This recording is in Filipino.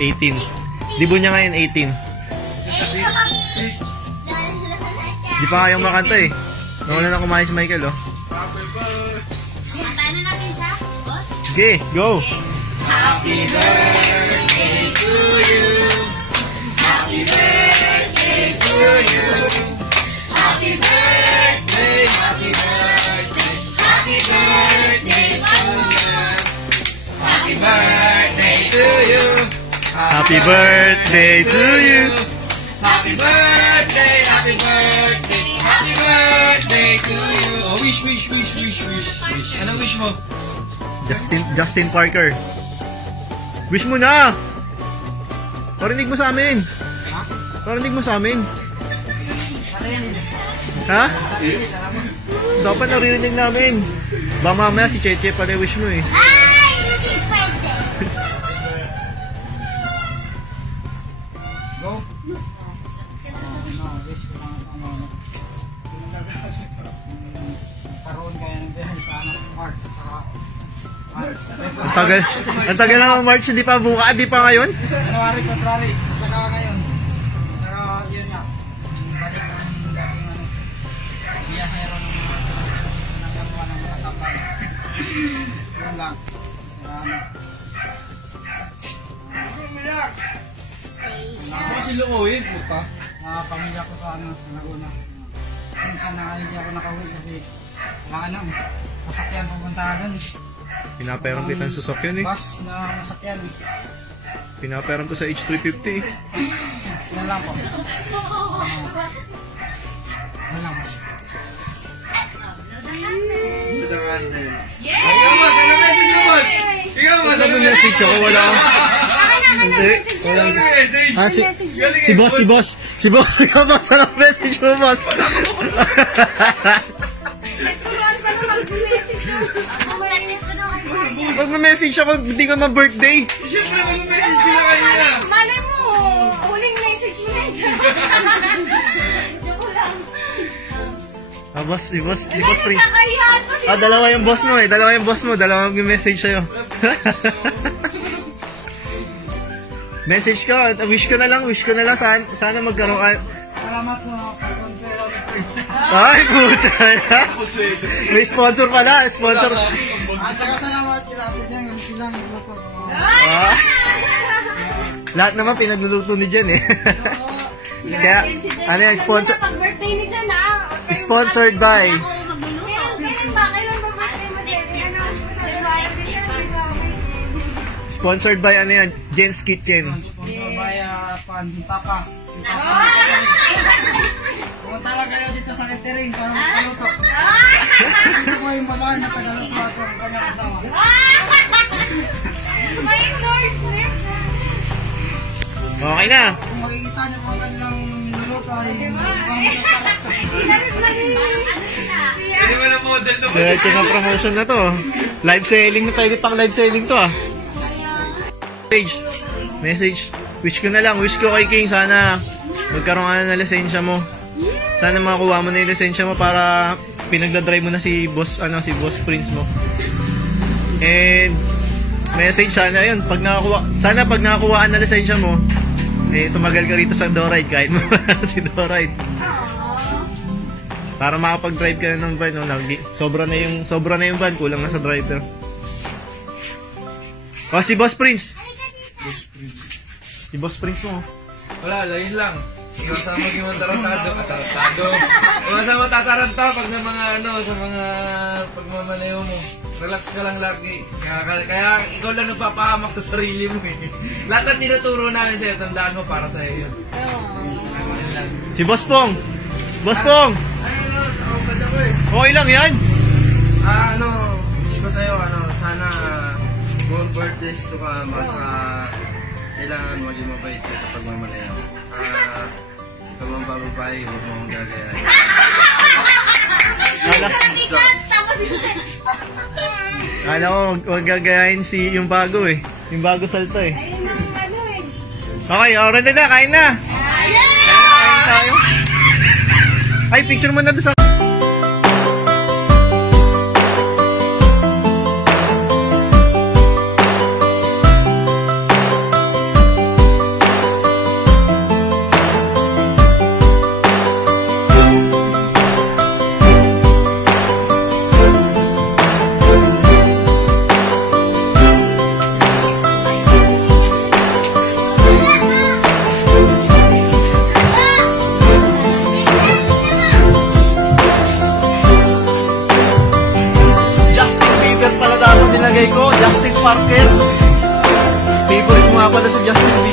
18. Dibo niya ngayon 18. Di pa kayang makanta eh. Nawala na kumain si Michael, oh. Kantahan na natin siya, boss? Sige, go! Happy birthday to you. Happy birthday to you. Happy birthday, happy birthday, happy birthday to you. Happy birthday to you. Happy birthday to you. Happy birthday, happy birthday, happy birthday to you. Oh, wish. Ano wish mo? Justin Parker. Wish mo na! Parinig mo sa amin. Parinig mo sa amin. Ha? Dapat naririnig namin. Ba mamaya si Cheche pala wish mo eh. Ay! Happy birthday! Go. Wish ko lang karoon kaya ng biyahe sa anak March. Ang tagal na March, hindi pa buka, hindi pa ngayon? January, February, saka ngayon. Pero yun nga, balik ang dating biyahero ng nagawa ng mga kapal. Yun lang. Ako si Luoy, puta. Pamilya ko sa Laguna. Minsan na hindi ako nakauwi kasi wala na. Sasakyan pupunta agad. Pinaperam kitang sasakyan eh. Bus na sasakyan. Pinaperam ko sa H350 eh. Yan lang po. Yan lang po. Wala mo message ako, wala akong... Hindi, wala akong... Si boss, ikaw boss, anong message mo boss? Pag na-message ako, hindi ka ma-birthday. Malay mo, huling message mo na dyan. Joke lang. Si boss Prince. Dalawa yung boss mo eh. Dalawa yung message sa'yo. Message ka, wish ko na lang. Sana magkaroon. Salamat sa pag-sponsor ni Prince. Ay, puta na. May sponsor pala, sponsor. At saka salamat kila Ate Jan, yung silang nagluto. Lahat naman pinagluluto ni Jan eh. Kaya, ano yung sponsor? Pag-birthday ni Jan ah. Sponsored by... Kailan ba? Kailan ba birthday mo din? Sponsored by ano yan? Jen's Kitchen. Sponsor by Pantapa. Pumunta lang kayo dito sa catering para magpaluto. Ito ko yung babae na tagaluto ako ang kanyang asawa. May endorsement. Okay na. Kung makikita niyo kung kanilang niluluto ay Ano ba na model to? Kaya na promotion na to. Live selling na tayo. Pang live selling to ah. Message. Wish ko na lang. Wish ko kay King. Sana magkaroon ka na ng lisensya mo. Sana makakuha mo na yung lisensya mo para pinagdadrive mo na si Boss Prince mo. And message sana yun. Sana pag nakakuhaan na lisensya mo, tumagal ka rito sa Doride kahit mo si Doride. Para makapag-drive ka na ng van, no? Sobra na yung van, kulang na sa driver. Si Boss Prince. Si Boss Prince mo. Wala, yun lang. Iwasan mo yung tatarantado. Iwasan mo tataranta pag sa mga sa mga pagmamalayo mo. Relax ka lang lagi. Kaya ikaw lang nagpapahamak sa sarili mo eh. Lahat ng tinuturo namin sa'yo, tandaan mo para sa'yo yun. Si Boss Pong. Boss Pong. Okay lang yan. Wish ko sa'yo, sana more birthdays to come at kailangan maging mabait ka sa pagmamalayo. Ikaw ang bababae, huwag mo akong gagayahin. Kala ko huwag gagayahin yung bago eh. Yung bago salto eh. Okay, ready na, kain na. Kain tayo. Ay, picture mo na doon sa... pala si Justin